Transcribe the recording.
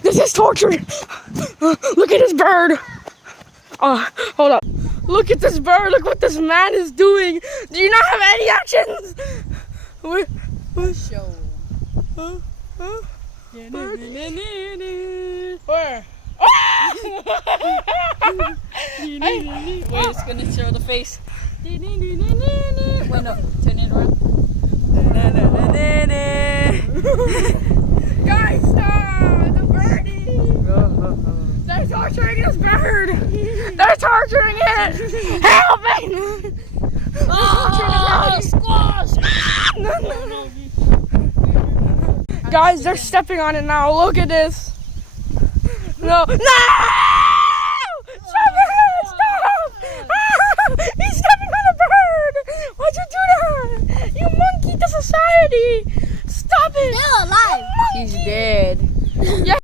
This is torture. Look at this bird. Hold up. Look at this bird. Look what this man is doing. Do you not have any actions? Show. Where? Wait, it's gonna show the face. Wait, no, turn it around. Guys, stop! The birdie! They're torturing this bird! They're torturing it! Help me! Oh, squash! Guys, they're stepping on it now. Look at this. No! No! Stop it! Stop! He's stepping on a bird! Why'd you do that? You monkey to society! Stop it! Still alive. He's dead. Yeah.